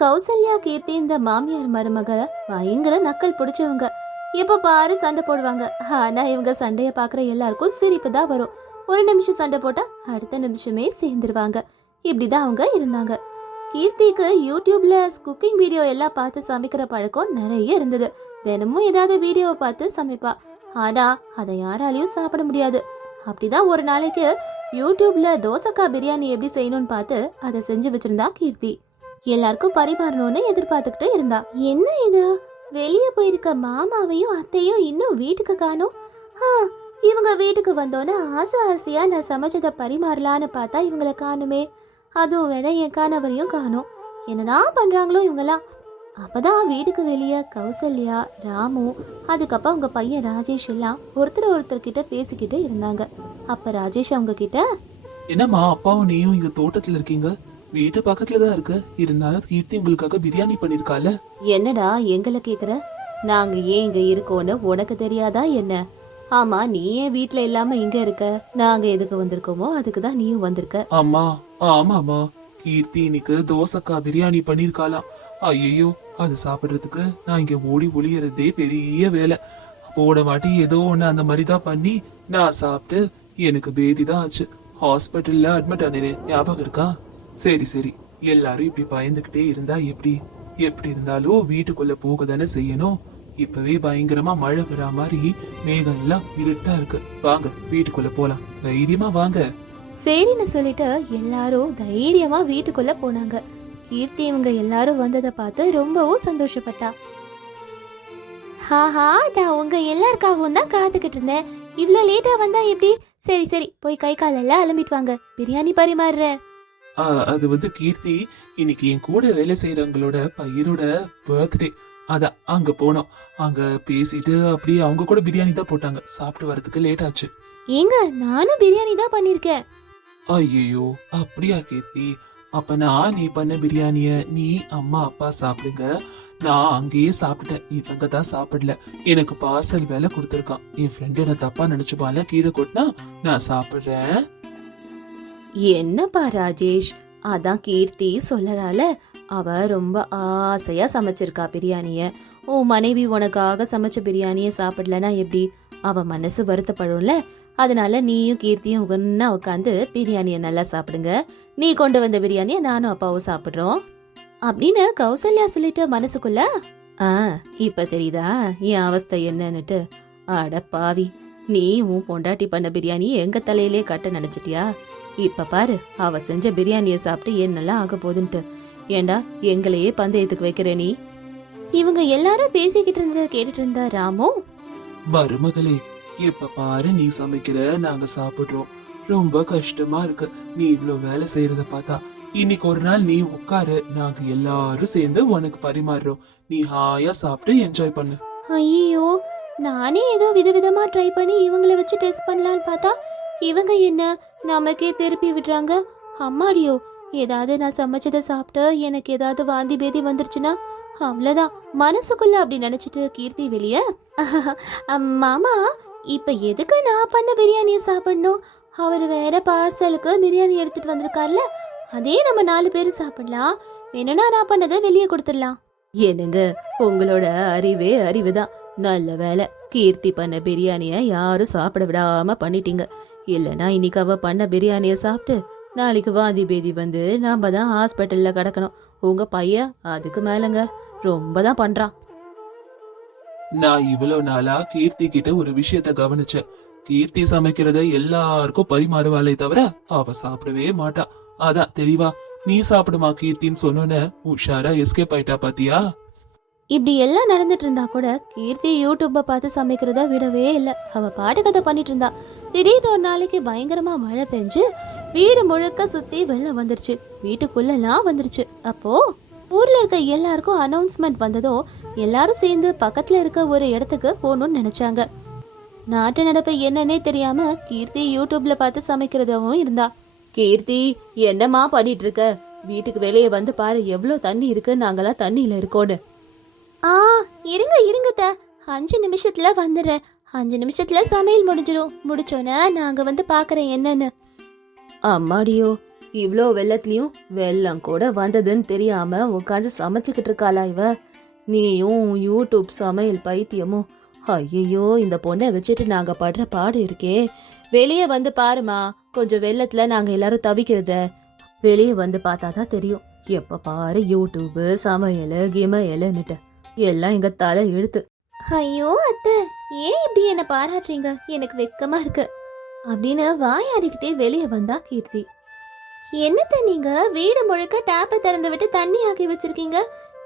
கௌசல்யா கீர்த்தி இந்த மாமியார் மருமக பயங்கர நக்கல் பிடிச்சவங்க. எப்ப பாரு சண்டை போடுவாங்க. ஆனா இவங்க சண்டைய பாக்குற எல்லாருக்கும் சிரிப்பு தான் வரும். ஒரு நிமிஷம் சண்டை போட்டா அடுத்த நிமிஷமே சேர்ந்துருவாங்க. இப்படிதான் அவங்க இருந்தாங்க. கீர்த்திக்கு யூடியூப்ல குக்கிங் வீடியோ எல்லாம் பார்த்து சமைக்கிற பழக்கம் நிறைய இருந்தது. தினமும் ஏதாவது வீடியோவை பார்த்து சமைப்பா. ஆனா அதை யாராலையும் சாப்பிட முடியாது. அப்படிதான் ஒரு நாளைக்கு யூடியூப்ல தோசைக்காய் பிரியாணி எப்படி செய்யணும்னு பார்த்து அதை செஞ்சு வச்சிருந்தா கீர்த்தி. எல்லாருக்கும் பரிமாறணும்னு எதிர்பார்த்துக்கிட்டு இருந்தா. என்ன இது? வெளியே போயிருக்க மாமாவையும் அத்தையும் இன்னும் வீட்டுக்கு காணோம்? ஆ இவங்க வீட்டுக்கு வந்தோன்னே ஆசை ஆசையா நான் சமைச்சதை பரிமாறலான்னு பார்த்தா இவங்கள காணுமே. அதுவும் வேணா என் கணவரையும் காணும். என்னதான் பண்றாங்களோ இவங்கெல்லாம் அப்பதான் வீட்டுக்கு வெளியே கௌசல்யா ராமு அதுக்கப்புறம் அவங்க பையன் ராஜேஷ் எல்லாம் ஒருத்தர் ஒருத்தர் கிட்ட பேசிக்கிட்டு இருந்தாங்க. அப்ப ராஜேஷ் அவங்க கிட்ட என்னம்மா அப்பாவும் நீயும் இங்க தோட்டத்துல இருக்கீங்க? வீட்டு பக்கத்துல தான் இருக்கு. இருந்தாலும் கீர்த்தி உங்களுக்காக பிரியாணி பண்ணிருக்கால என்னடா எங்களை கேக்குற? நாங்க ஏன் இங்க இருக்கோன்னு உனக்கு தெரியாதா என்ன? ஆமா நீ ஏன் வீட்ல இல்லாம இங்க இருக்க? நாங்க எதுக்கு வந்திருக்கோமோ அதுக்கு தான் நீயும் வந்திருக்க. அம்மா ஆமாம்மா. கீர்த்தி இன்னைக்கு தோசைக்காய் பிரியாணி பண்ணிருக்காளாம். ஐயோ அது சாப்பிடுறதுக்கு நான் இங்க ஓடி ஒளியறதே பெரிய வேலை. போட மாட்டி ஏதோ ஒண்ணு அந்த மாதிரி தான் பண்ணி நான் சாப்பிட்டு எனக்கு பேதி தான் ஆச்சு ஹாஸ்பிட்டல்ல அட்மிட் ஆனேன். ஞாபகம் இருக்கா? சரி சரி. எல்லாரும் இப்படி பயந்துகிட்டே இருந்தா எப்படி? எப்படி இருந்தாலும் வீட்டுக்குள்ள போக தானே செய்யணும். இப்பவே பயங்கரமா மழை பெறா மாதிரி மேகம் எல்லாம் இருட்டா இருக்கு. வாங்க வீட்டுக்குள்ள போலாம். தைரியமா வாங்க. சரின்னு சொல்லிட்டு எல்லாரும் தைரியமா வீட்டுக்குள்ள போனாங்க. கீர்த்தி இவங்க எல்லாரும் வந்ததை பார்த்து ரொம்பவும் சந்தோஷப்பட்டா. ஹாஹா நான் உங்க எல்லாருக்காகவும் தான் காத்துக்கிட்டு இருந்தேன். இவ்வளவு லேட்டா வந்தா எப்படி? சரி சரி போய் கை காலெல்லாம் அலம்பிட்டு வாங்க. பிரியாணி பரிமாறுறேன். அது வந்து கீர்த்தி இன்னைக்கு என் கூட வேலை செய்யறவங்களோட பையனோட பர்த்டே அதான் அங்க போனோம். அங்க பேசிட்டு அப்படியே அவங்க கூட பிரியாணி தான் போட்டாங்க. சாப்பிட்டு வரதுக்கு லேட் ஆச்சு. ஏங்க நானும் பிரியாணி தான் பண்ணிருக்கேன். ஐயோ அப்படியா கீர்த்தி? அப்ப நான் நீ பண்ண பிரியாணிய நீ அம்மா அப்பா சாப்பிடுங்க. நான் அங்கேயே சாப்பிட்டேன் இவங்க தான் சாப்பிடல. எனக்கு பார்சல் வேலை கொடுத்துருக்கான். என் ஃப்ரெண்டு என்ன தப்பா நினைச்சுப்பால கீழே கொட்டினா நான் சாப்பிடுறேன். என்னப்பா ராஜேஷ்? அதான் கீர்த்தி சொல்லறால அவ ரொம்ப ஆசையா சமைச்சிருக்கா பிரியாணிய. ஓ மனைவி உனக்காக சமைச்ச பிரியாணிய சாப்பிடலனா எப்படி? அவ மனசு வருத்தப்படும்ல. அதனால நீயும் கீர்த்தியும் ஒன்னா உட்காந்து பிரியாணியை நல்லா சாப்பிடுங்க. நீ கொண்டு வந்த பிரியாணியை நானும் அப்பாவும் சாப்பிடுறோம். அப்படின்னு கௌசல்யா சொல்லிட்டு மனசுக்குள்ள ஆ இப்ப தெரியுதா? என் அவஸ்தை என்னன்னுட்டு. அட பாவி நீ உன் பொண்டாட்டி பண்ண பிரியாணி எங்க தலையிலே கட்ட நினைச்சிட்டியா? இப்ப பாரு அவ செஞ்ச பிரியாணிய சாப்பிட்டு என்னெல்லாம் ஆக போகுதுன்ட்டு. ஏண்டா எங்களையே பந்தயத்துக்கு வைக்கிற நீ? இவங்க எல்லாரும் பேசிக்கிட்டு இருந்தத கேட்டுட்டு இருந்தா ராமு? மருமகளே இப்ப பாரு நீ சமைக்கிற நாங்க சாப்பிடுறோம். ரொம்ப கஷ்டமா இருக்கு. நீ இவ்ளோ வேலை செய்யறத பார்த்தா இன்னைக்கு ஒரு நாள் நீ உட்காரு. நாங்க எல்லாரும் சேர்ந்து உனக்கு பரிமாறுறோம். நீ ஹாயா சாப்பிட்டு என்ஜாய் பண்ணு. ஐயோ நானே ஏதோ விதவிதமா ட்ரை பண்ணி இவங்கள வச்சு டெஸ்ட் பண்ணலான்னு பார்த்தா இவங்க என்ன நமக்கே திருப்பி விடுறாங்க? அம்மாடியோ ஏதாவது நான் சமைச்சதை சாப்பிட்டு எனக்கு ஏதாவது வாந்தி பேதி வந்துருச்சுன்னா அவ்வளோதான் மனசுக்குள்ள அப்படி நினைச்சிட்டு கீர்த்தி வெளியே மாமா இப்ப எதுக்கு நான் பண்ண பிரியாணியை சாப்பிடணும்? அவர் வேற பார்சலுக்கு பிரியாணி எடுத்துட்டு வந்திருக்கார்ல அதே நம்ம நாலு பேரும் சாப்பிடலாம். வேணும்னா நான் பண்ணதை வெளியே கொடுத்துடலாம். என்னங்க உங்களோட அறிவே அறிவுதான். நல்ல வேலை கீர்த்தி பண்ண பிரியாணிய யாரும் சாப்பிட விடாம பண்ணிட்டீங்க. இல்லனா இன்னைக்கு அவள் பண்ண பிரியாணியை சாப்பிட்டு நாளைக்கு வாந்தி பேதி வந்து நாம் தான் ஹாஸ்பிட்டலில் கிடக்கணும். உங்கள் பையன் அதுக்கு மேலங்க. ரொம்ப தான் பண்ணுறான் நான் இவ்வளவு நாளா கீர்த்தி கிட்ட ஒரு விஷயத்த கவனிச்சேன். கீர்த்தி சமைக்கிறத எல்லாருக்கும் பரிமாறுவாளே தவிர அவ சாப்பிடவே மாட்டா. அதான் தெளிவா நீ சாப்பிடுமா கீர்த்தின்னு சொன்னோன்னே உஷாரா எஸ்கேப் ஆயிட்டா பாத்தியா? இப்படி எல்லாம் நடந்துட்டு இருந்தா கூட கீர்த்தி யூடியூப்பை பார்த்து சமைக்கிறத விடவே இல்லை. அவள் பாட்டு கதை பண்ணிட்டு இருந்தா திடீர்னு ஒரு நாளைக்கு பயங்கரமா மழை பெஞ்சு வீடு முழுக்க சுத்தி வெள்ளம் வந்துருச்சு. வீட்டுக்குள்ளெல்லாம் வந்துருச்சு. அப்போ ஊர்ல இருக்க எல்லாருக்கும் அனௌன்ஸ்மெண்ட் வந்ததோ எல்லாரும் சேர்ந்து பக்கத்துல இருக்க ஒரு இடத்துக்கு போகணும்னு நினைச்சாங்க. நாட்டு நடப்பு என்னன்னே தெரியாம கீர்த்தி யூடியூப்ல பார்த்து சமைக்கிறதாவும் இருந்தா. கீர்த்தி என்னம்மா பண்ணிட்டு இருக்க வீட்டுக்கு வெளியே வந்து பாரு எவ்வளவு தண்ணி இருக்கு நாங்களாம் தண்ணியில இருக்கோன்னு. ஆ இருங்க இருங்க த அஞ்சு நிமிஷத்துல வந்துடுறேன். அஞ்சு நிமிஷத்துல சமையல் முடிஞ்சிடும் முடிச்சோன்னே நாங்க வந்து பாக்குறேன் என்னன்னு. அம்மாடியோ இவ்ளோ வெள்ளத்துலயும் வெள்ளம் கூட வந்ததுன்னு தெரியாம உட்காந்து சமைச்சுக்கிட்டு இருக்காளா இவ? நீயும் யூடியூப் சமையல் பைத்தியமும். ஐயையோ இந்த பொண்ணை வச்சுட்டு நாங்க படுற பாடு இருக்கே. வெளியே வந்து பாருமா கொஞ்சம் வெள்ளத்துல நாங்க எல்லாரும் தவிக்கிறத. வெளியே வந்து பார்த்தாதான் தெரியும். எப்ப பாரு யூடியூப் சமையல் கிமயலுன்னுட்டு. எல்லாம் எங்க தலை எழுத்து ஐயோ அத்தை ஏன் இப்படி என்ன பாராட்டுறீங்க? எனக்கு வெக்கமா இருக்கு. அப்படின்னு வாயாடிக்கிட்டே வெளியே வந்தா கீர்த்தி. என்னத்த நீங்க? வீடு முழுக்க டேப்பை திறந்து விட்டு தண்ணி ஆக்கி வச்சிருக்கீங்க?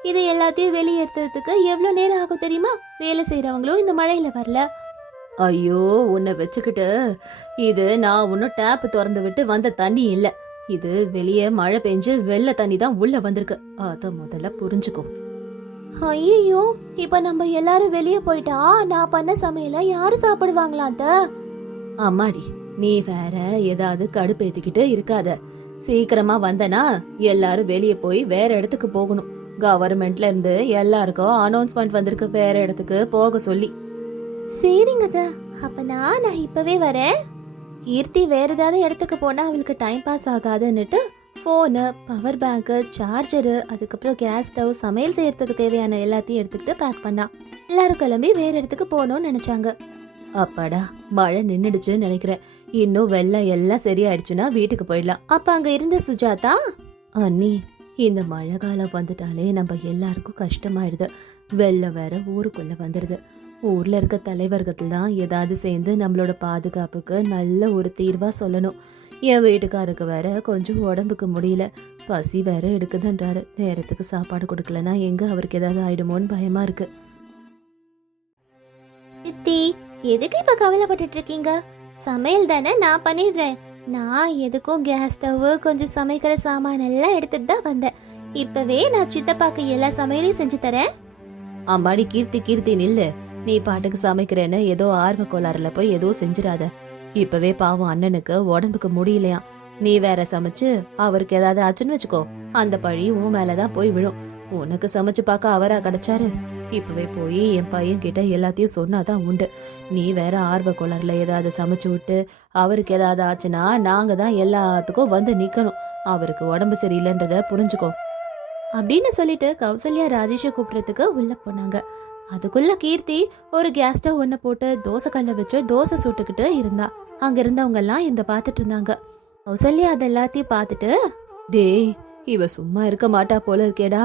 இது எல்லாத்தையும் வெளியேற்றுறதுக்கு எவ்வளவு நேரம் ஆகும் தெரியுமா? வேலை செய்யறவங்களும் இந்த மழையில வரல. ஐயோ உன்னை வச்சுக்கிட்டு இது நான் ஒன்னும் டேப் திறந்து விட்டு வந்த தண்ணி இல்ல. இது வெளியே மழை பெஞ்சு வெள்ள தண்ணி தான் உள்ள வந்திருக்கு. அத முதல்ல புரிஞ்சுக்கோ. ஐயோ இப்ப நம்ம எல்லாரும் வெளியே போயிட்டா நான் பண்ண சமையல யாரு சாப்பிடுவாங்களா அத்த? அம்மாடி நீ வேற ஏதாவது கடுப்பேத்திக்கிட்டு இருக்காத. சீக்கிரமா வந்தனா எல்லாரும் வெளியே போய் வேற இடத்துக்கு போகணும். கவர்மெண்ட்ல இருந்து எல்லாருக்கும் அனௌன்ஸ்மெண்ட் வந்திருக்கு வேற இடத்துக்கு போக சொல்லி. சரிங்க அப்பனா நான் இப்பவே வரேன். கீர்த்தி வேற ஏதாவது இடத்துக்கு போனா அவளுக்கு டைம் பாஸ் ஆகாதுன்னுட்டு ஃபோனு பவர் பேங்க்கு சார்ஜரு அதுக்கப்புறம் கேஸ் ஸ்டவ் சமையல் செய்யறதுக்கு தேவையான எல்லாத்தையும் எடுத்துக்கிட்டு பேக் பண்ணான் எல்லாரும் கிளம்பி வேற இடத்துக்கு போகணும்னு நினைச்சாங்க. அப்பாடா மழை நின்னுடுச்சுன்னு நினைக்கிறேன். இன்னும் வெள்ளம் எல்லாம் சரியாயிடுச்சுன்னா வீட்டுக்கு போயிடலாம். அப்ப அங்க இருந்த சுஜாதா அண்ணி இந்த மழை காலம் வந்துட்டாலே நம்ம எல்லாருக்கும் கஷ்டமாயிடுது. வெள்ளம் வேற ஊருக்குள்ள வந்துடுது ஊர்ல இருக்க தலைவர்கள் தான் ஏதாவது சேர்ந்து நம்மளோட பாதுகாப்புக்கு நல்ல ஒரு தீர்வா சொல்லணும். என் வீட்டுக்காருக்கு வேற கொஞ்சம் உடம்புக்கு முடியல. பசி வேற எடுக்குதுன்றாரு. நேரத்துக்கு சாப்பாடு கொடுக்கலனா எங்க அவருக்கு ஏதாவது ஆயிடுமோன்னு பயமா இருக்கு. சித்தி எதுக்கு இப்ப கவலைப்பட்டுட்டு இருக்கீங்க சமையல் தானே நான் பண்ணிடுறேன். நான் எதுக்கும் கேஸ் ஸ்டவ் கொஞ்சம் சமைக்கிற சாமான் எல்லாம் எடுத்துட்டு தான் வந்தேன். இப்பவே நான் சித்தப்பாக்கு எல்லா சமையலையும் செஞ்சு தரேன். அம்மாடி கீர்த்தி கீர்த்தி நில்லு. நீ பாட்டுக்கு சமைக்கிறேன்னு ஏதோ ஆர்வ கோளாறுல போய் ஏதோ செஞ்சிடாத. இப்பவே பாவம் அண்ணனுக்கு உடம்புக்கு முடியலையா? நீ வேற சமைச்சு அவருக்கு ஏதாவது ஆச்சுன்னு வச்சுக்கோ. அந்த பழி உன் மேலதான் போய் விழும். உனக்கு சமைச்சு பார்க்க அவரா கிடைச்சாரு. இப்பவே போய் என் பையன் கிட்ட எல்லாத்தையும் சொன்னாதான் உண்டு. நீ வேற ஆர்வ கோளாறுல ஏதாவது சமைச்சு விட்டு அவருக்கு ஏதாவது ஆச்சுன்னா நாங்க தான் எல்லாத்துக்கும் வந்து நிக்கணும். அவருக்கு உடம்பு சரியில்லைன்றத புரிஞ்சுக்கோ. அப்படின்னு சொல்லிட்டு கௌசல்யா ராஜேஷை கூப்பிடுறதுக்கு உள்ள போனாங்க. அதுக்குள்ள கீர்த்தி ஒரு கேஸ் ஸ்டவ் ஒண்ணு போட்டு தோசை கல்ல வச்சு தோசை சுட்டுக்கிட்டு இருந்தா. அங்க இருந்தவங்க எல்லாம் இந்த பாத்துட்டு இருந்தாங்க. கௌசல்யா அது எல்லாத்தையும் பார்த்துட்டு டேய் இவ சும்மா இருக்க மாட்டா போல இருக்கேடா.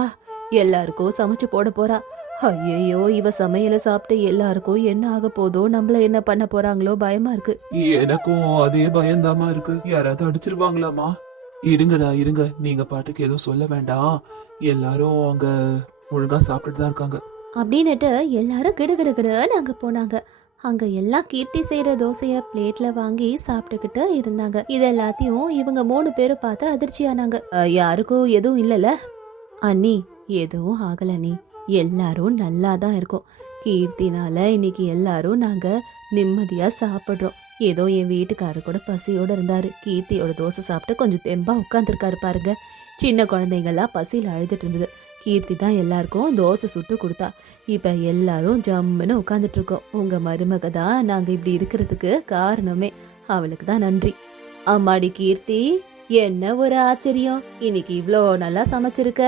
எல்லாருக்கும் சமைச்சு போட போறா. ஐயோ இவ சமையல சாப்பிட்டு எல்லாருக்கும் என்ன ஆக போதோ நம்மள என்ன பண்ண போறாங்களோ பயமா இருக்கு. எனக்கும் அதே பயந்தாமா இருக்கு. யாராவது அடிச்சிருவாங்களாமா? இருங்கடா இருங்க. நீங்க பாட்டுக்கு எதுவும் சொல்ல வேண்டாம். எல்லாரும் அங்க ஒழுங்கா சாப்பிட்டுட்டு தான் இருக்காங்க. அப்படின்னுட்டு எல்லாரும் கிடுகிடுகிடுன்னு அங்கே போனாங்க. அங்க எல்லாம் கீர்த்தி செய்யற தோசைய பிளேட்ல வாங்கி சாப்பிட்டுக்கிட்டு இருந்தாங்க. இது எல்லாத்தையும் இவங்க மூணு பேரும் பார்த்து அதிர்ச்சியானாங்க யாருக்கும் எதுவும் இல்லல. அண்ணி எதுவும் ஆகல நீ எல்லாரும் நல்லா தான் இருக்கும். கீர்த்தினால இன்னைக்கு எல்லாரும் நாங்க நிம்மதியா சாப்பிடுறோம். ஏதோ என் வீட்டுக்காரர் கூட பசியோட இருந்தாரு. கீர்த்தியோட தோசை சாப்பிட்டு கொஞ்சம் தெம்பா உட்காந்துருக்காரு பாருங்க. சின்ன குழந்தைங்கெல்லாம் பசியில அழுதுட்டு இருந்தது. கீர்த்தி தான் எல்லாருக்கும் தோசை சுட்டு கொடுத்தா. இப்போ எல்லாரும் ஜம்முன்னு உட்காந்துட்டு இருக்கோம் உங்க மருமக தான் நாங்க இப்படி இருக்கிறதுக்கு காரணமே. அவளுக்கு தான் நன்றி. அம்மாடி கீர்த்தி என்ன ஒரு ஆச்சரியம். இன்னைக்கு இவ்வளோ நல்லா சமைச்சிருக்க?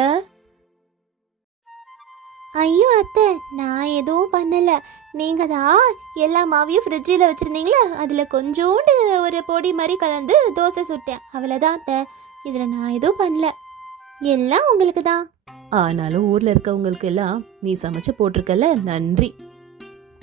ஐயோ அத்தை நான் எதுவும் பண்ணல. நீங்க தான் எல்லா மாவையும் ஃப்ரிட்ஜில் வச்சிருந்தீங்களா? அதுல கொஞ்சோண்டு ஒரு பொடி மாதிரி கலந்து தோசை சுட்டேன். அவ்வளோதான் அத்தை. இதில் நான் எதுவும் பண்ணல. எல்லாம் உங்களுக்கு தான். ஆனாலும் ஊர்ல இருக்கவங்களுக்கு எல்லாம் நீ சமைச்சு போட்டிருக்கல நன்றி.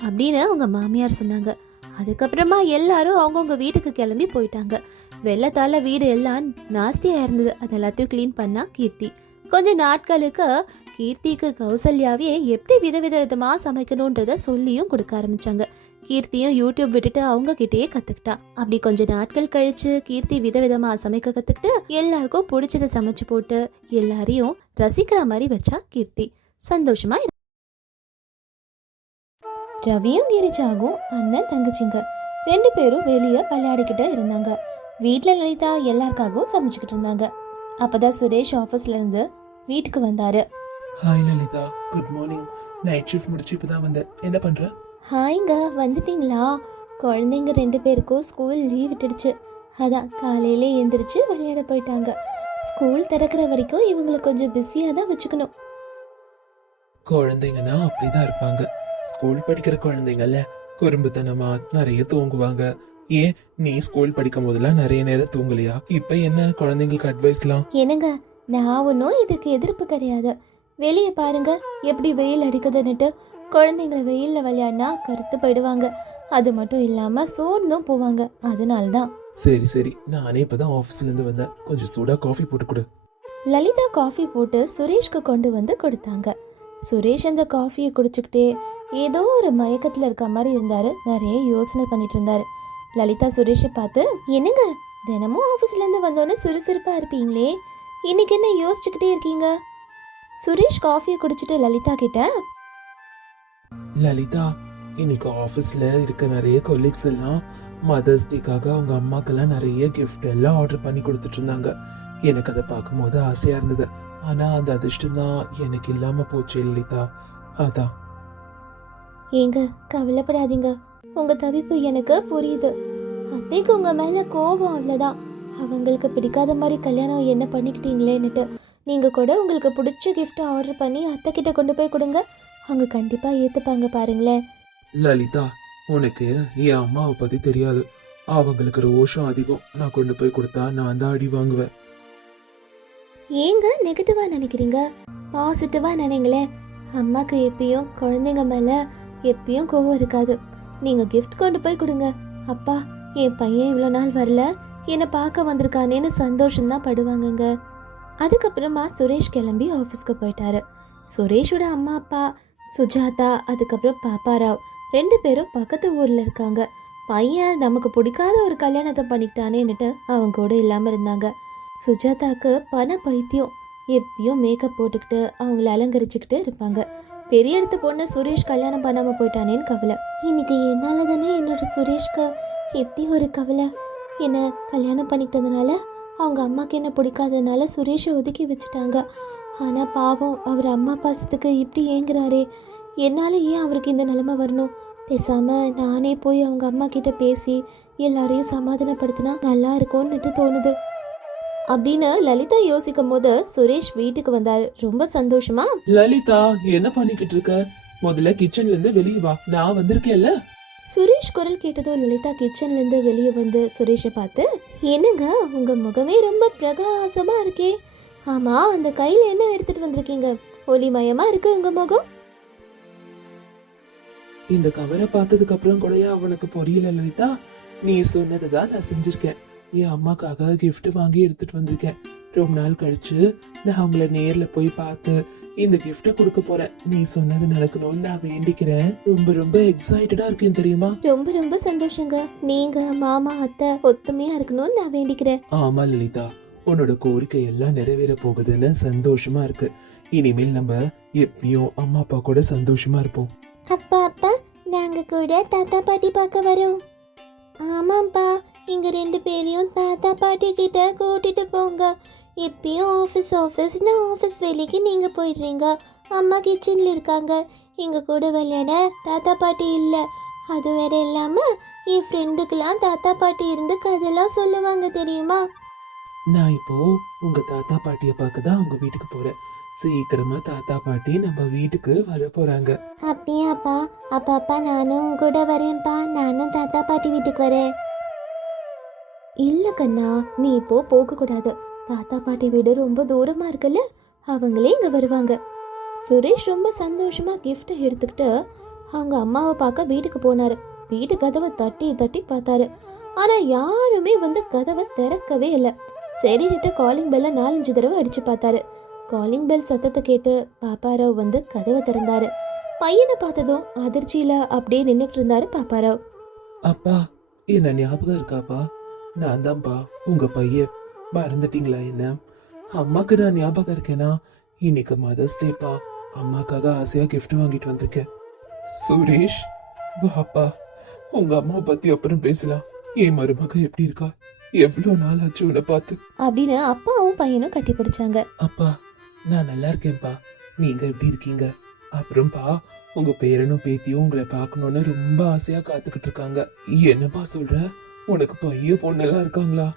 அப்படின்னு அவங்க மாமியார் சொன்னாங்க. அதுக்கப்புறமா எல்லாரும் அவங்கவுங்க வீட்டுக்கு கிளம்பி போயிட்டாங்க. வெள்ளத்தால வீடு எல்லாம் நாஸ்தியா இருந்தது. அது எல்லாத்தையும் க்ளீன் பண்ணா கீர்த்தி. கொஞ்ச நாட்களுக்கு கீர்த்திக்கு கௌசல்யாவே எப்படி விதவித விதமா சமைக்கணுன்றத சொல்லியும் கொடுக்க ஆரம்பிச்சாங்க. கீர்த்தியும் யூடியூப் விட்டுட்டு அவங்க கிட்டேயே கத்துக்கிட்டா. அப்படி கொஞ்ச நாட்கள் கழிச்சு கீர்த்தி விதவிதமா சமைக்க கத்துக்கிட்டு எல்லாருக்கும் பிடிச்சத சமைச்சு போட்டு எல்லாரையும் ரசிக்கிற மாதிரி வச்சா கீர்த்தி. சந்தோஷமா ரவியும் கிரிஜாகும் அண்ணன் தங்கச்சிங்க. ரெண்டு பேரும் வெளியே விளையாடிக்கிட்டு இருந்தாங்க. வீட்டில் லலிதா எல்லாருக்காகவும் சமைச்சுக்கிட்டு இருந்தாங்க. அப்பதான் சுரேஷ் ஆஃபீஸ்ல இருந்து வீட்டுக்கு வந்தாரு. Hi Lalitha good morning night shift முடிச்சு இப்பதான் வந்தேன். என்ன பண்ற? ஹாய்ங்க வந்துட்டீங்களா? குழந்தைங்க ரெண்டு பேருக்கும் ஸ்கூல் லீவ் விட்டுடுச்சு. அதான் காலையிலே எந்திரிச்சு விளையாட போயிட்டாங்க. ஸ்கூல் திறக்கிற வரைக்கும் இவங்களை கொஞ்சம் பிஸியாக தான் வச்சுக்கணும். குழந்தைங்கன்னா அப்படிதான் இருப்பாங்க. ஸ்கூல் படிக்கிற குழந்தைங்கல்ல குறும்புத்தனமா நிறைய தூங்குவாங்க. ஏன்? நீ ஸ்கூல் படிக்கும் போதெல்லாம் நிறைய நேரம் தூங்கலையா? இப்ப என்ன குழந்தைங்களுக்கு அட்வைஸ்லாம் என்னங்க? நான் ஒன்றும் இதுக்கு எதிர்ப்பு கிடையாது. வெளியே பாருங்க எப்படி வெயில் அடிக்குதுன்னுட்டு குழந்தைங்க வெயிலில் விளையாடினா கருத்து போயிடுவாங்க. அது மட்டும் இல்லாமல் சோர்ந்தும் போவாங்க. அதனால தான் சரி சரி. நானே இப்பதான் ஆபீஸ்ல இருந்து வந்தேன். கொஞ்சம் சூடா காஃபி போட்டு கொடு. லலிதா காஃபி போட்டு சுரேஷ்க்கு கொண்டு வந்து கொடுத்தாங்க. சுரேஷ் அந்த காஃபியை குடிச்சுக்கிட்டே ஏதோ ஒரு மயக்கத்தில் இருக்க மாதிரி இருந்தாரு. நிறைய யோசனை பண்ணிட்டு இருந்தாரு. லலிதா சுரேஷை பார்த்து என்னங்க? தினமும் ஆஃபீஸ்ல இருந்து வந்தோன்னே சுறுசுறுப்பா இருப்பீங்களே? இன்னைக்கு என்ன யோசிச்சுக்கிட்டே இருக்கீங்க? சுரேஷ் காஃபியை குடிச்சிட்டு லலிதா கிட்ட லலிதா இன்னைக்கு ஆஃபீஸில் இருக்க நிறைய கொலீக்ஸ் எல்லாம் மதர்ஸ் டேக்காக அவங்க அம்மாக்கெல்லாம் நிறைய கிஃப்ட் எல்லாம் ஆர்டர் பண்ணி கொடுத்துட்டு இருந்தாங்க. எனக்கு அதை பார்க்கும்போது ஆசையாக இருந்தது. ஆனால் அந்த அதிர்ஷ்டம் தான் எனக்கு இல்லாமல் போச்சு லலிதா. அதான். ஏங்க கவலைப்படாதீங்க. உங்க தவிப்பு எனக்கு புரியுது. அத்தைக்கு உங்க மேல கோபம் அவ்வளோதான் அவங்களுக்கு பிடிக்காத மாதிரி கல்யாணம் என்ன பண்ணிக்கிட்டீங்களேன்னுட்டு. நீங்கள் கூட உங்களுக்கு பிடிச்ச கிஃப்ட்டை ஆர்டர் பண்ணி அத்தை கிட்ட கொண்டு போய் கொடுங்க. அவங்க கண்டிப்பா ஏத்துப்பாங்க பாருங்களேன். லலிதா உனக்கு என் அம்மாவை பத்தி தெரியாது. அவங்களுக்கு ரோஷம் அதிகம். நான் கொண்டு போய் கொடுத்தா நான் தான் அடி வாங்குவேன். ஏங்க நெகட்டிவா நினைக்கிறீங்க? பாசிட்டிவா நினைங்களேன் அம்மாக்கு எப்பயும் குழந்தைங்க மேல எப்பயும் கோவம் இருக்காது. நீங்க கிஃப்ட் கொண்டு போய் கொடுங்க. அப்பா என் பையன் இவ்வளோ நாள் வரல. என்னை பார்க்க வந்திருக்கானேன்னு சந்தோஷம் தான் படுவாங்கங்க. அதுக்கப்புறமா சுரேஷ் கிளம்பி ஆஃபீஸ்க்கு போயிட்டாரு. சுரேஷோட அம்மா அப்பா சுஜாதா அதுக்கப்புறம் பாப்பாராவ். ரெண்டு பேரும் பக்கத்து ஊரில் இருக்காங்க. பையன் நமக்கு பிடிக்காத ஒரு கல்யாணத்தை பண்ணிக்கிட்டானேன்னுட்டு அவங்க கூட இல்லாமல் இருந்தாங்க. சுஜாதாக்கு பண பைத்தியம். எப்பயும் மேக்கப் போட்டுக்கிட்டு அவங்கள அலங்கரிச்சுக்கிட்டு இருப்பாங்க. பெரிய இடத்து பொண்ணு சுரேஷ் கல்யாணம் பண்ணாமல் போயிட்டானேன்னு கவலை. இன்னைக்கு என்னால் தானே என்னோட சுரேஷ்க்கு எப்படி ஒரு கவலை? என்னை கல்யாணம் பண்ணிக்கிட்டதுனால அவங்க அம்மாவுக்கு என்ன பிடிக்காததுனால சுரேஷை ஒதுக்கி வச்சுட்டாங்க. ஆனால் பாவம் அவர் அம்மா பாசத்துக்கு இப்படி ஏங்குறாரே. என்னால் ஏன் அவருக்கு இந்த நிலைமை வரணும்? பேசாம நானே போய் அவங்க அம்மா கிட்ட பேசி எல்லாரையும் சமாதானப்படுத்தினா நல்லா இருக்கும்னுட்டு தோணுது. அப்படின்னு லலிதா யோசிக்கும் போது சுரேஷ் வீட்டுக்கு வந்தாரு. ரொம்ப சந்தோஷமா? லலிதா என்ன பண்ணிக்கிட்டு இருக்க? முதல்ல கிச்சன்ல இருந்து வெளியே வா. நான் வந்திருக்கேன்ல. சுரேஷ் குரல் கேட்டதும் லலிதா கிச்சன்ல இருந்து வெளியே வந்து சுரேஷை பார்த்து என்னங்க உங்க முகமே ரொம்ப பிரகாசமா இருக்கே. ஆமா அந்த கையில என்ன எடுத்துட்டு வந்திருக்கீங்க? ஒளிமயமா இருக்கு உங்க முகம். இந்த கவரை பார்த்ததுக்கு அப்புறம் கூடயா அவனுக்கு புரியல லலிதா? நீ சொன்னதை தான் நான் செஞ்சிருக்கேன். என் அம்மாக்காக gift வாங்கி எடுத்துட்டு வந்திருக்கேன். ரொம்ப நாள் கழிச்சு நான் அவங்கள நேர்ல போய் பார்த்து இந்த கிஃப்ட கொடுக்க போறேன். நீ சொன்னது நடக்கணும்னு நான் வேண்டிக்கிறேன். ரொம்ப ரொம்ப எக்ஸைட்டடா இருக்கேன் தெரியுமா? ரொம்ப ரொம்ப சந்தோஷங்க. நீங்க மாமா அத்தை ஒத்துமையா இருக்கணும்னு நான் வேண்டிக்கிறேன். ஆமா லலிதா. உன்னோட கோரிக்கை எல்லாம் நிறைவேற போகுதுன்னு சந்தோஷமா இருக்கு. இனிமேல் நம்ம எப்பயும் அம்மா அப்பா கூட சந்தோஷமா இருப்போம். அப்பா அப்பா நாங்க கூட தாத்தா பாட்டி பார்க்க வரோம். ஆமாப்பா இங்க ரெண்டு பேரையும் தாத்தா பாட்டி கிட்ட கூட்டிட்டு போங்க. எப்பயும் ஆஃபீஸ் ஆஃபீஸ்னு ஆஃபீஸ் வேலைக்கு நீங்க போயிடுறீங்க. அம்மா கிச்சன்ல இருக்காங்க. எங்க கூட விளையாட தாத்தா பாட்டி இல்லை. அது வேற இல்லாம என் ஃப்ரெண்டுக்கெல்லாம் தாத்தா பாட்டி இருந்து கதையெல்லாம் சொல்லுவாங்க தெரியுமா? நான் இப்போ உங்க தாத்தா பாட்டிய பார்க்க தான் உங்கள் வீட்டுக்கு போறேன். சீக்கிரமா தாத்தா பாட்டி நம்ம வீட்டுக்கு வர போறாங்க. அப்படியாப்பா அப்பா. அப்பா நானும் உங்க கூட வரேன்ப்பா. நானும் தாத்தா பாட்டி வீட்டுக்கு வரேன். இல்ல கண்ணா. நீ இப்போ போக கூடாது தாத்தா பாட்டி வீடு ரொம்ப தூரமா இருக்குல்ல? அவங்களே இங்க வருவாங்க. சுரேஷ் ரொம்ப சந்தோஷமா கிஃப்ட்டை எடுத்துக்கிட்டு அவங்க அம்மாவை பார்க்க வீட்டுக்கு போனாரு. வீட்டு கதவை தட்டி தட்டி பார்த்தாரு. ஆனா யாருமே வந்து கதவை திறக்கவே இல்லை. சரின்னுட்டு காலிங் பெல்ல நாலஞ்சு தடவை அடிச்சு பார்த்தாரு. காலிங் பெல் சத்தத்தை கேட்டு பாப்பாராவ் வந்து கதவை திறந்தாரு. பையனை பார்த்ததும் அதிர்ச்சியில அப்படியே நின்னுட்டு இருந்தாரு பாப்பாராவ். அப்பா என்ன ஞாபகம் இருக்காப்பா? நான் தான்ப்பா உங்க பையன். மறந்துட்டீங்களா என்ன? அம்மாக்கு நான் ஞாபகம் இருக்கேனா? இன்னைக்கு மதர்ஸ் டேப்பா அம்மாக்காக ஆசையா கிஃப்ட் வாங்கிட்டு வந்திருக்கேன். சுரேஷ் பாப்பா உங்க அம்மா பத்தி அப்புறம் பேசலாம். என் மருமக எப்படி இருக்கா? எவ்வளவு நாள் ஆச்சு உன்னை பார்த்து? அப்படின்னு அப்பாவும் பையனும் கட்டி பிடிச்சாங்க. அப்பா நான் நல்லா இருக்கேன்ப்பா. நீங்க எப்படி இருக்கீங்க? அப்புறம்ப்பா உங்க பேரனும் பேத்தியும் உங்களை பார்க்கணும்னு ரொம்ப ஆசையா காத்துக்கிட்டு இருக்காங்க. என்னப்பா சொல்ற? உனக்கு பையன் பொண்ணெல்லாம் இருக்காங்களா?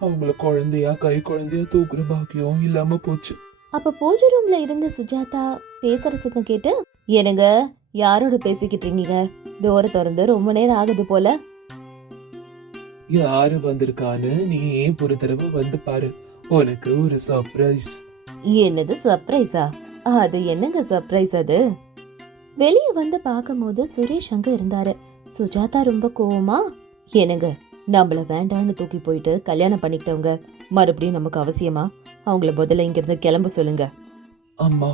அவங்கள குழந்தையா கை குழந்தையா தூக்குற பாக்கியம் இல்லாம போச்சு. அப்ப பூஜை ரூம்ல இருந்த சுஜாதா பேசுற சத்தம் கேட்டு என்னங்க யாரோட பேசிக்கிட்டு இருக்கீங்க? டோரை திறந்து ரொம்ப நேரம் ஆகுது போல. யாரு வந்திருக்கான்னு நீ ஒரு தடவை வந்து பாரு. உனக்கு ஒரு சர்ப்ரைஸ் என்னது சர்ப்ரைஸா அது என்னங்க சர்ப்ரைஸ் அது? வெளிய வந்து பார்க்கும்போது சுரேஷ் அங்க இருந்தாரு. சுஜாதா ரொம்ப கோவமா என்னங்க நம்மள வேண்டான்னு தூக்கி போயிட்டு கல்யாணம் பண்ணிக்கிட்டவங்க மறுபடியும் நமக்கு அவசியமா? அவங்கள முதல்ல இங்க இருந்து கிளம்ப சொல்லுங்க. அம்மா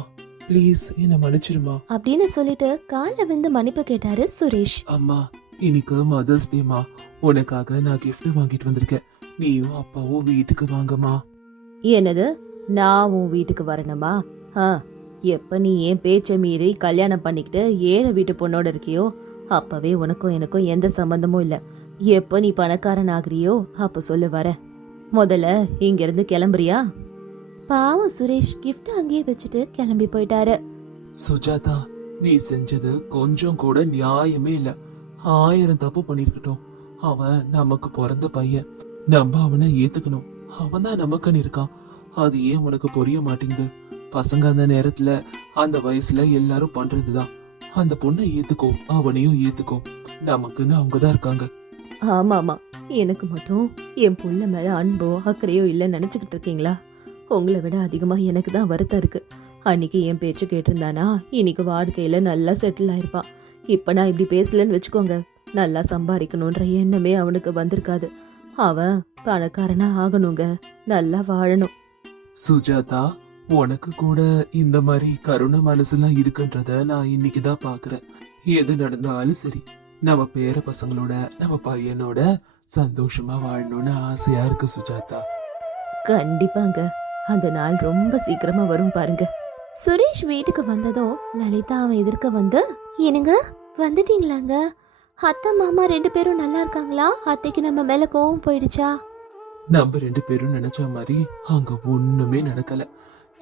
ப்ளீஸ் என்ன மன்னிச்சிருமா அப்படின்னு சொல்லிட்டு கால்ல விழுந்து மன்னிப்பு கேட்டாரு சுரேஷ். அம்மா இன்னைக்கு மதர்ஸ் டேமா உனக்காக நான் gift வாங்கிட்டு வந்திருக்கேன். நீயும் அப்பாவும் வீட்டுக்கு வாங்கம்மா. என்னது? நான் உன் வீட்டுக்கு வரணுமா? ஆ எப்ப நீ என் பேச்ச மீறி கல்யாணம் பண்ணிக்கிட்டு ஏழை வீட்டு பொண்ணோட இருக்கியோ அப்பவே உனக்கும் எனக்கும் எந்த சம்பந்தமும் இல்ல. எப்ப நீ பணக்காரன் ஆகுறியோ அப்ப சொல்லு வர முதல்ல இங்க இருந்து கிளம்புறியா? பாவம் சுரேஷ் கிஃப்ட் அங்கேயே வச்சுட்டு கிளம்பி போயிட்டாரு. சுஜாதா நீ செஞ்சது கொஞ்சம் கூட நியாயமே இல்ல. ஆயிரம் தப்பு பண்ணிருக்கட்டும். அவன் நமக்கு பிறந்த பையன். நம்ம அவனை ஏத்துக்கணும். அவன் தான் நமக்குன்னு இருக்கான் அது ஏன் உனக்கு புரிய மாட்டேங்குது? பசங்க அந்த நேரத்துல அந்த வயசுல எல்லாரும் பண்றதுதான். அந்த பொண்ணை ஏத்துக்கோ. அவனையும் ஏத்துக்கோ. நமக்குன்னு அவங்க தான் இருக்காங்க. ஆமா ஆமா எனக்கு மட்டும் என் புள்ள மேல அன்போ அக்கறையோ இல்ல நினைச்சுக்கிட்டு இருக்கீங்களா? உங்களை விட அதிகமா எனக்கு தான் வருத்தம் இருக்கு. அன்னைக்கு என் பேச்சு கேட்டிருந்தானா இன்னைக்கு வாழ்க்கையில நல்லா செட்டில் ஆயிருப்பான் இப்ப நான் இப்படி பேசலன்னு வச்சுக்கோங்க. நல்லா சம்பாதிக்கணுன்ற எண்ணமே அவனுக்கு வந்திருக்காது. அவன் பணக்காரனா ஆகணுங்க. நல்லா வாழணும். சுஜாதா உனக்கு கூட இந்த மாதிரி கருணை மனசுலாம் இருக்குன்றத நான் இன்னைக்கு தான் பாக்குறேன். எது நடந்தாலும் சரி நம்ம பேர பசங்களோட நம்ம பையனோட சந்தோஷமா வாழணும்னு ஆசையா இருக்கு சுஜாதா. கண்டிப்பாங்க. அந்த நாள் ரொம்ப சீக்கிரமா வரும் பாருங்க. சுரேஷ் வீட்டுக்கு வந்ததும் லலிதா அவன் எதிர்க்க வந்து என்னங்க? வந்துட்டீங்களாங்க? அத்தை மாமா ரெண்டு பேரும் நல்லா இருக்காங்களா? அத்தைக்கு நம்ம மேல கோவம் போயிடுச்சா? நம்ம ரெண்டு பேரும் நினைச்ச மாதிரி அங்க ஒண்ணுமே நடக்கல.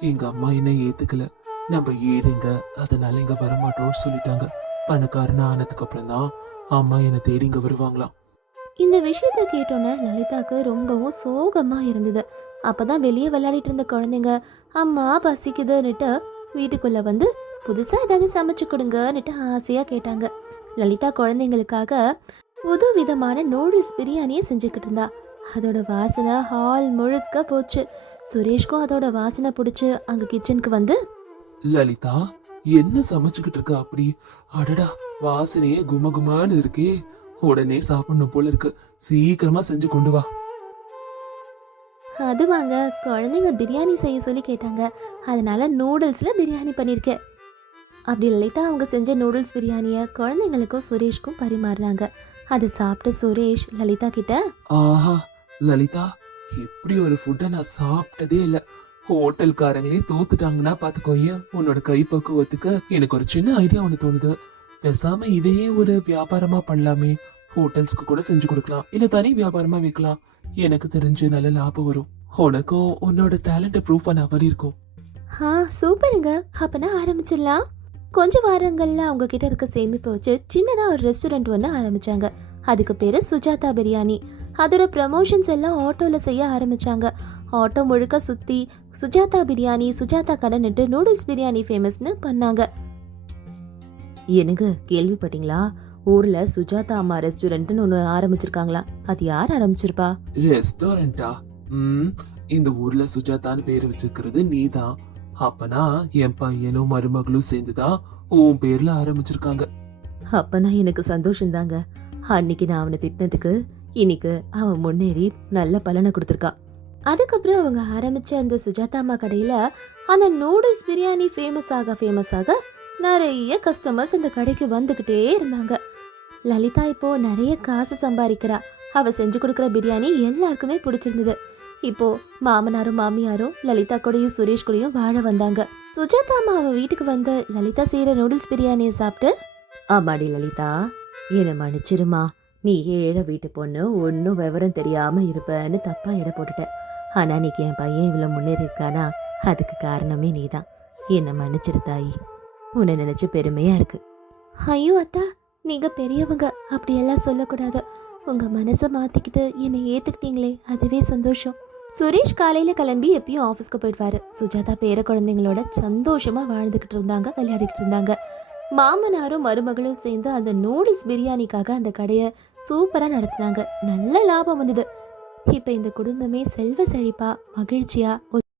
எங்க அம்மா என்ன ஏத்துக்கல. நம்ம ஏறுங்க அதனால இங்க வரமாட்டோம்னு சொல்லிட்டாங்க. பணக்காரனா ஆனதுக்கு அப்புறம் தான் அம்மா என்னை தேடி இங்க வருவாங்களாம் இந்த விஷயத்த கேட்டோன்னே லலிதாக்கு ரொம்பவும் சோகமா இருந்தது. அப்பதான் வெளியே விளையாடிட்டு இருந்த குழந்தைங்க அம்மா பசிக்குதுன்னுட்டு வீட்டுக்குள்ள வந்து புதுசா ஏதாவது சமைச்சு கொடுங்கன்னுட்டு ஆசையா கேட்டாங்க. லலிதா குழந்தைங்களுக்காக புது விதமான நூடுல்ஸ் பிரியாணியை செஞ்சுக்கிட்டு இருந்தா. அதோட வாசனை ஹால் முழுக்க போச்சு. சுரேஷ்க்கும் அதோட வாசனை பிடிச்சு அங்க கிச்சனுக்கு வந்து லலிதா என்ன சமைச்சுக்கிட்டு இருக்க அப்படி? அடடா வாசனையே குமகுமான்னு இருக்கே. உடனே சாப்பிடணும் போல இருக்கு. சீக்கிரமா செஞ்சு கொண்டு வா. அது வாங்க குழந்தைங்க பிரியாணி செய்ய சொல்லி கேட்டாங்க. அதனால நூடுல்ஸ்ல பிரியாணி பண்ணியிருக்கேன் அப்படி லலிதா அவங்க செஞ்ச நூடுல்ஸ் பிரியாணியை குழந்தைங்களுக்கும் சுரேஷ்க்கும் பரிமாறினாங்க. அதை சாப்பிட்ட சுரேஷ் லலிதா கிட்ட ஆஹா லலிதா இப்படி ஒரு ஃபுட்டை நான் சாப்பிட்டதே இல்ல. ஹோட்டல்காரங்களே தோத்துட்டாங்கன்னா பாத்துக்கோயேன் உன்னோட கைப்பக்குவத்துக்கு எனக்கு ஒரு சின்ன ஐடியா ஒன்று தோணுது. பேசாம இதையே ஒரு வியாபாரமா பண்ணலாமே. ஹோட்டல்ஸ்க்கு கூட செஞ்சு கொடுக்கலாம். இல்ல தனி வியாபாரமா வைக்கலாம். எனக்கு தெரிஞ்சு நல்ல லாபம் வரும். உனக்கும் உன்னோட டேலண்ட ப்ரூவ் பண்ண மாதிரி இருக்கும். ஆ சூப்பருங்க. அப்பனா ஆரம்பிச்சிடலாம். கொஞ்ச வாரங்கள்ல அவங்க கிட்ட இருக்க சேமிப்பை வச்சு சின்னதா ஒரு ரெஸ்டாரண்ட் ஒன்று ஆரம்பிச்சாங்க. அதுக்கு பேரு சுஜாதா பிரியாணி. அதோட ப்ரமோஷன்ஸ் எல்லாம் ஆட்டோல செய்ய ஆரம்பிச்சாங்க. ஆட்டோ முழுக்க சுத்தி சுஜாதா பிரியாணி சுஜாதா கடைன்னுட்டு நூடுல்ஸ் பிரியாணி ஃபேமஸ்னு பண்ணாங்க. எனக்கு கேள்விப்பட்டீங்களா? ஊர்ல சுஜாதா அம்மா ரெஸ்டாரண்ட்னு ஒன்று ஆரம்பிச்சிருக்காங்களா? அது யார் ஆரம்பிச்சிருப்பா? ரெஸ்டாரண்டா ம் இந்த ஊர்ல சுஜாதான்னு பேர் வச்சிருக்கிறது நீதான். அப்பனா என் பையனும் மருமகளும் சேர்ந்துதான் உன் பேர்ல ஆரம்பிச்சிருக்காங்க. அப்பனா எனக்கு சந்தோஷம் தாங்க அன்னைக்கு நான் அவனை திட்டினதுக்கு இன்னைக்கு அவன் முன்னேறி நல்ல பலனை கொடுத்துருக்கான் அதுக்கப்புறம் அவங்க ஆரம்பிச்ச அந்த சுஜாதா அம்மா கடையில அந்த நூடுல்ஸ் பிரியாணி ஃபேமஸ் ஆக ஃபேமஸ் ஆக நிறைய கஸ்டமர்ஸ் அந்த கடைக்கு வந்துகிட்டே இருந்தாங்க. லலிதா இப்போ நிறைய காசு சம்பாதிக்கிறா. அவ செஞ்சு கொடுக்குற பிரியாணி எல்லாருக்குமே பிடிச்சிருந்தது. இப்போ மாமனாரும் மாமியாரும் லலிதா கூடயும் சுரேஷ் கூடயும் வாழ வந்தாங்க. சுஜாதா அம்மா அவ வீட்டுக்கு வந்து லலிதா செய்யற நூடுல்ஸ் பிரியாணியை சாப்பிட்டு ஆமாடி லலிதா என்னை மன்னிச்சிருமா. நீ ஏழை வீட்டு பொண்ணு ஒன்றும் விவரம் தெரியாம இருப்பேன்னு தப்பா எடை போட்டுட்டேன் ஆனா இன்னைக்கு என் பையன் இவ்வளோ முன்னேறி இருக்கானா அதுக்கு காரணமே நீதான். என்னை மன்னிச்சிரு தாயி. உன்னை நினைச்சு பெருமையா இருக்கு. ஐயோ அத்தா நீங்க பெரியவங்க அப்படியெல்லாம் சொல்லக்கூடாது. உங்க மனசை மாத்திக்கிட்டு என்னை ஏத்துக்கிட்டீங்களே அதுவே சந்தோஷம். சுரேஷ் காலையில கிளம்பி எப்பயும் ஆஃபீஸ்க்கு போயிடுவாரு. சுஜாதா பேர குழந்தைங்களோட சந்தோஷமா வாழ்ந்துகிட்டு இருந்தாங்க விளையாடிக்கிட்டு இருந்தாங்க. மாமனாரும் மருமகளும் சேர்ந்து அந்த நூடுல்ஸ் பிரியாணிக்காக அந்த கடையை சூப்பரா நடத்தினாங்க. நல்ல லாபம் வந்தது. இப்ப இந்த குடும்பமே செல்வ செழிப்பா மகிழ்ச்சியா